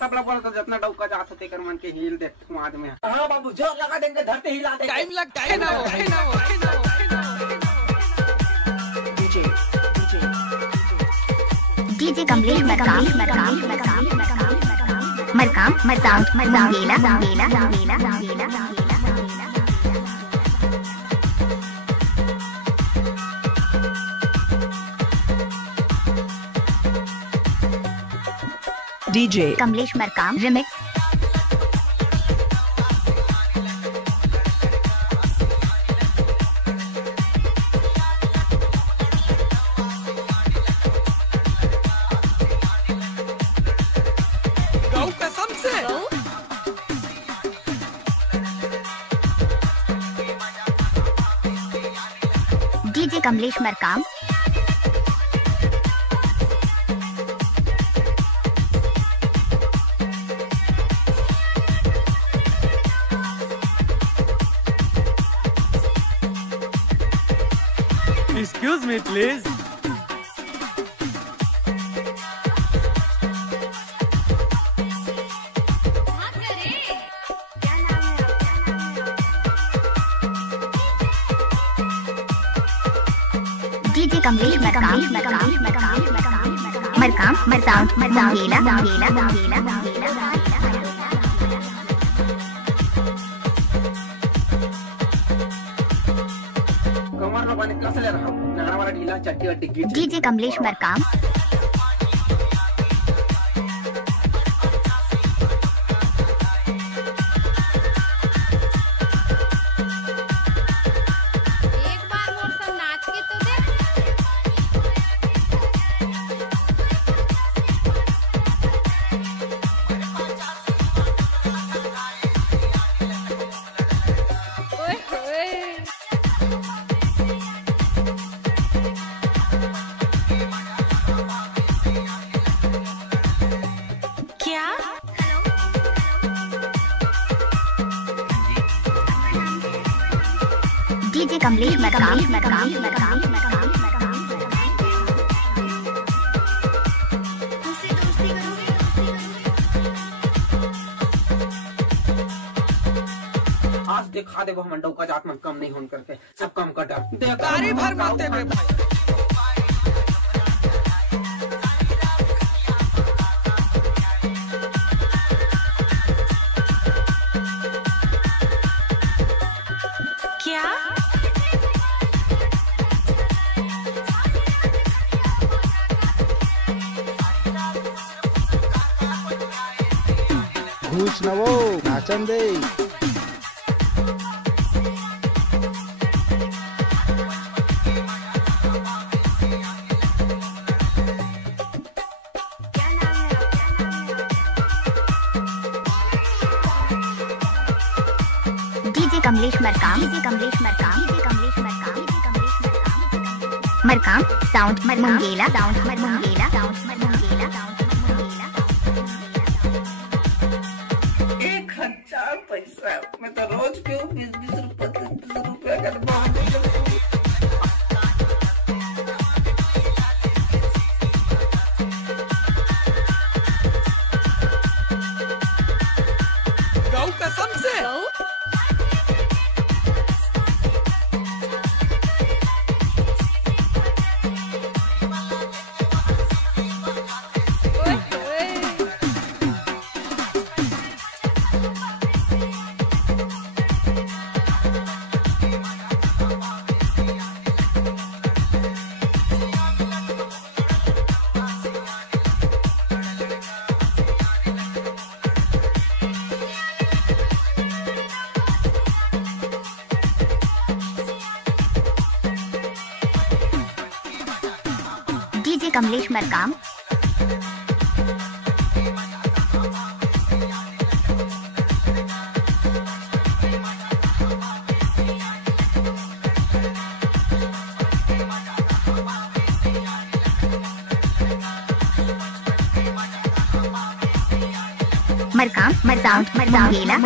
सब लोग बोलते जितना डौका जात होते कर मन के हिल दे समाज में। हाँ बाबू जोर लगा देंगे, धरते हिला देंगे। टाइम लगता है ना DJ Kamlesh Markam DJ Kamlesh Markam remix. गौ कसम से DJ Kamlesh Markam Excuse me please. DJ Kamlesh Markam कमर में पानी कस ले रहा नाना वाला ढीला चट्टी और डिग्गी। डीजे कमलेश मरकाम एक बार मोर सब नाच के तो देख। ओए होए क्या डीजे कमलेश मरकाम आज दिखा दे वो हम डौका जात में कम नहीं होन करके सब कम कर डर तारी भर मारते बे भाई। क्या घूस नवो नाचन दे। डीजे कमलेश मरकाम साउंड मंगेला एक 1000 पैसा मैं तो रोज क्यों 20-20 रुपए का बात। गौ कसम से ओए होए डीजे कमलेश मरकाम मरकाम साउंड मंगेला